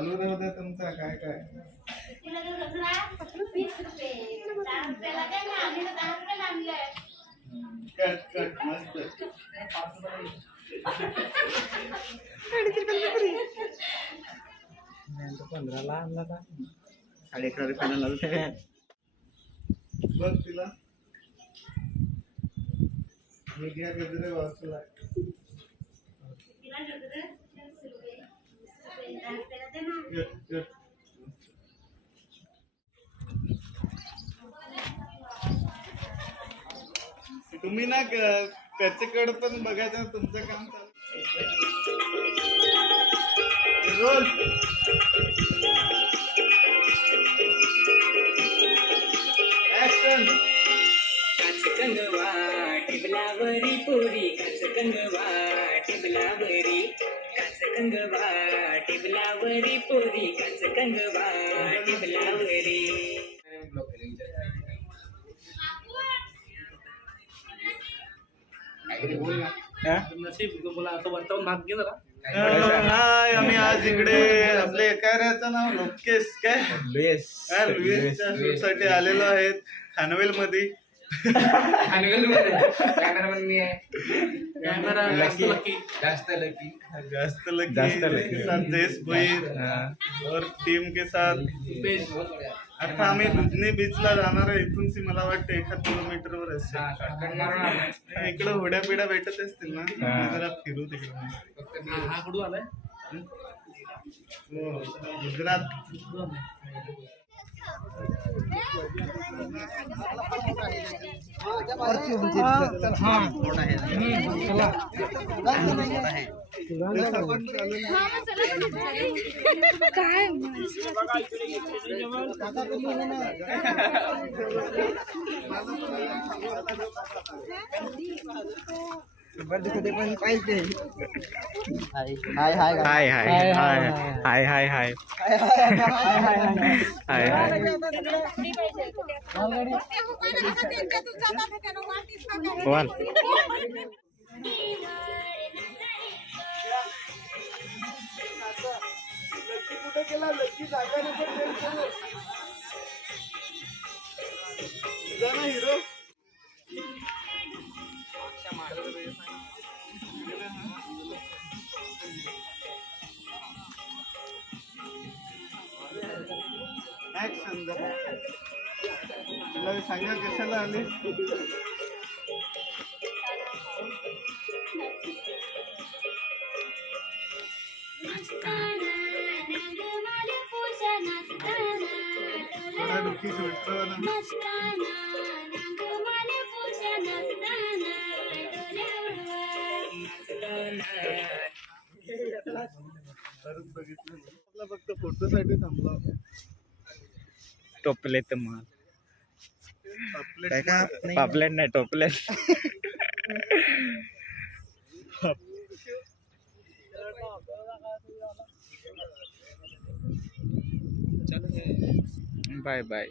चालू राहू द्या तुमचा काय काय. कट कट मस्त. 15ला आणला का 11:30 फायनल बघ तिला मीडिया गजरे वाचला. तुम्ही ना त्याच्याकडे पण बघायचं तुमचं काम रोल. ऍक्शन. काचकंगवा टिबलावरी पोरी काचकंगवा टिबलावरी काचकंगवा टिबलावरी पोरी काचकंगवा टिबलावरी. हाय आम्ही आज इकडे आपले काय राहायचं नाव लोकेश काय लुईसच्या शूट साठी आलेलो आहेत खानवेल मध्ये. जास्त लकी जयेश भोईर और टीम के साथ आता आम्ही दुधनी बीचला जाणार आहे. इथून मला वाटतं 1 किलोमीटरवर असेल. इकडं होड्या पिढ्या भेटत असतील ना जरा फिरू तिकडे. गुजरात. काय हाय हाय हाय हाय हाय हाय हाय हाय वन. कुठे गेला लक्की जागा ना हिरो. ऍक्शन. तुला सांगा कशाला आले. थोडा डुकी सोडतो ना. बघितलं फक्त फोटोसाठी थांबला. टोपले तर मग पापलेट नाही टोपलेट. Bye bye.